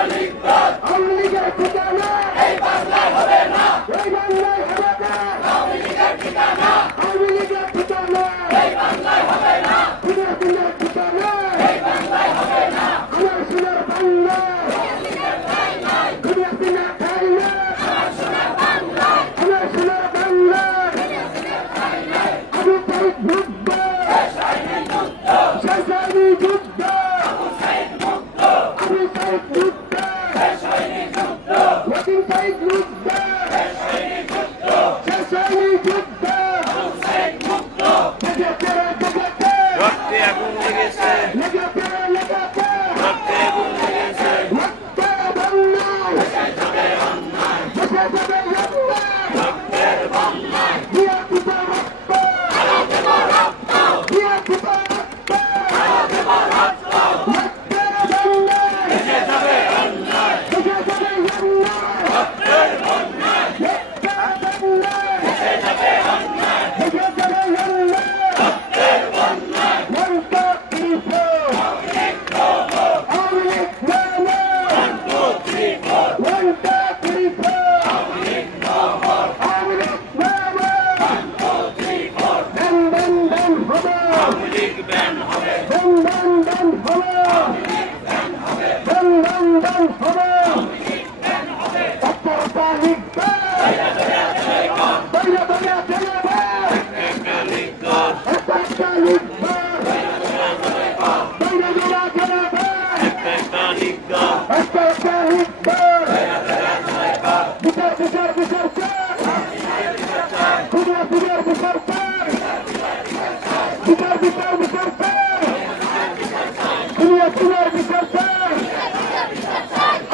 আওয়ামী লীগের ঠিকানা এই বাংলায় হবে না। আওয়ামী লীগের ঠিকানা এই বাংলায় হবে না। খুনের ঠিকানা এই বাংলায় হবে না। আমার সোনার বাংলা খুনের ঠাই না। আমার সোনার বাংলা আবু সাইদ মুগ্ধ, শেষ হয়নি যুদ্ধ। আবু সাইদ মুগ্ধ, ওয়াসিম সাইদ মুগ্ধ, শেষ হয়নি যুদ্ধ। রক্তে আগুন লেগেছে, রক্তে আগুন লেগেছে।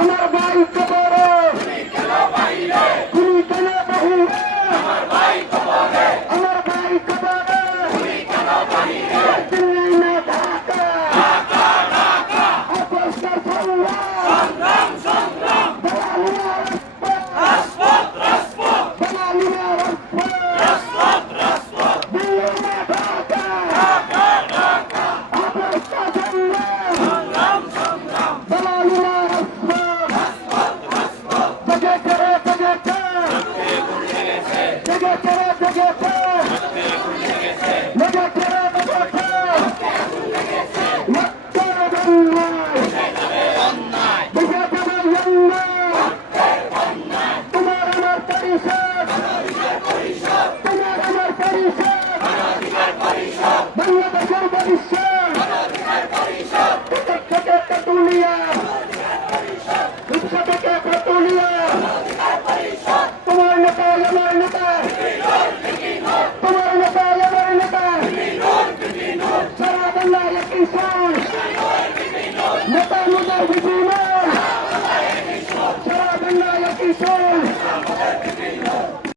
আমার ভাই কবরে তুমি কেন বাহিরে? আমার ভাই কবরে দিল্লি না ঢাকা। অপস্কার সংগ্রাম বাঙালিরা রাজপথ দিল্লি না ঢাকা। অপস্কার সংগ্রাম বাঙালিরা বাংলাদেশের ভবিষ্যৎ